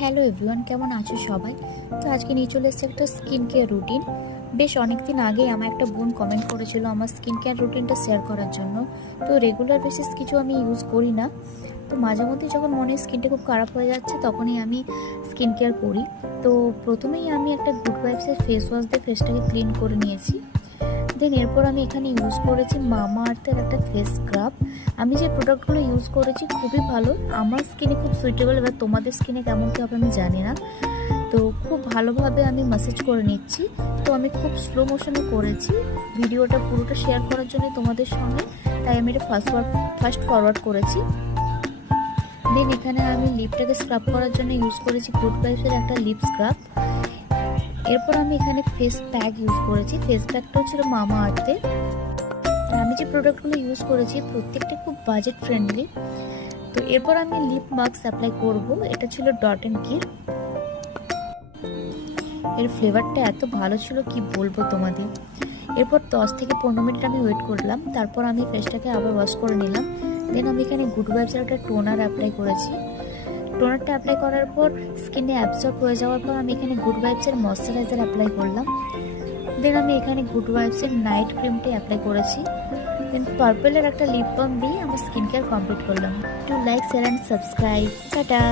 Hello everyone, কেমন আছো সবাই? তো আজকে নিয়ে চলে এসেছে একটা স্কিন কেয়ার রুটিন। বেশ অনেকদিন আগেই আমার একটা বোন কমেন্ট করেছিল আমার স্কিন কেয়ার রুটিনটা শেয়ার করার জন্য। তো রেগুলার বেসিস কিছু আমি ইউজ করি না, তো মাঝে মধ্যে যখন মনে হয় স্কিনটা খুব খারাপ হয়ে যাচ্ছে তখনই আমি স্কিন কেয়ার করি। তো প্রথমেই আমি একটা গুড ভাইবসের ফেস ওয়াশ দিয়ে ফেসটাকে ক্লিন করে নিয়েছি। দেন এরপর আমি এখানে ইউজ করেছি মামা আর্থের একটা ফেস স্ক্রাব। আমি যে প্রোডাক্টগুলো ইউজ করেছি খুবই ভালো, আমার স্কিনে খুব সুইটেবল। এবার তোমাদের স্কিনে কেমন কী হবে আমি জানি না। তো খুব ভালোভাবে আমি ম্যাসেজ করে নিচ্ছি। তো আমি খুব স্লো মোশনে করেছি ভিডিওটা পুরোটা শেয়ার করার জন্য তোমাদের সঙ্গে, তাই আমি এটা ফাস্ট ফরওয়ার্ড করেছি। দেন এখানে আমি লিপটাকে স্ক্রাব করার জন্য ইউজ করেছি গুড ভাইবসের একটা লিপ স্ক্রাব। এরপর আমি এখানে ফেস প্যাক ইউজ করেছি। ফেস প্যাকটাও ছিল মামা আর্থের। আর আমি যে প্রোডাক্টগুলো ইউজ করেছি প্রত্যেকটা খুব বাজেট ফ্রেন্ডলি। তো এরপর আমি লিপ মাস্ক অ্যাপ্লাই করব। এটা ছিল ডট অ্যান্ড কির। এর ফ্লেভারটা এত ভালো ছিল কি বলবো তোমাদের। এরপর 10 থেকে 15 মিনিট আমি ওয়েট করলাম, তারপর আমি ফেসটাকে আবার ওয়াশ করে নিলাম। দেন আমি এখানে গুড ভাইবসের একটা টোনার অ্যাপ্লাই করেছি। টোনারটা অ্যাপ্লাই করার পর স্কিনে অ্যাবজর্ব হয়ে যাওয়ার পর আমি এখানে গুড ভাইবসের ময়শ্চারাইজার অ্যাপ্লাই করলাম। দেন আমি এখানে গুড ভাইবসের নাইট ক্রিমটি অ্যাপ্লাই করেছি। দেন পার্পলের একটা লিপ বাম দিয়ে আমার স্কিন কেয়ার কমপ্লিট করলাম। To like, share and subscribe. Tata.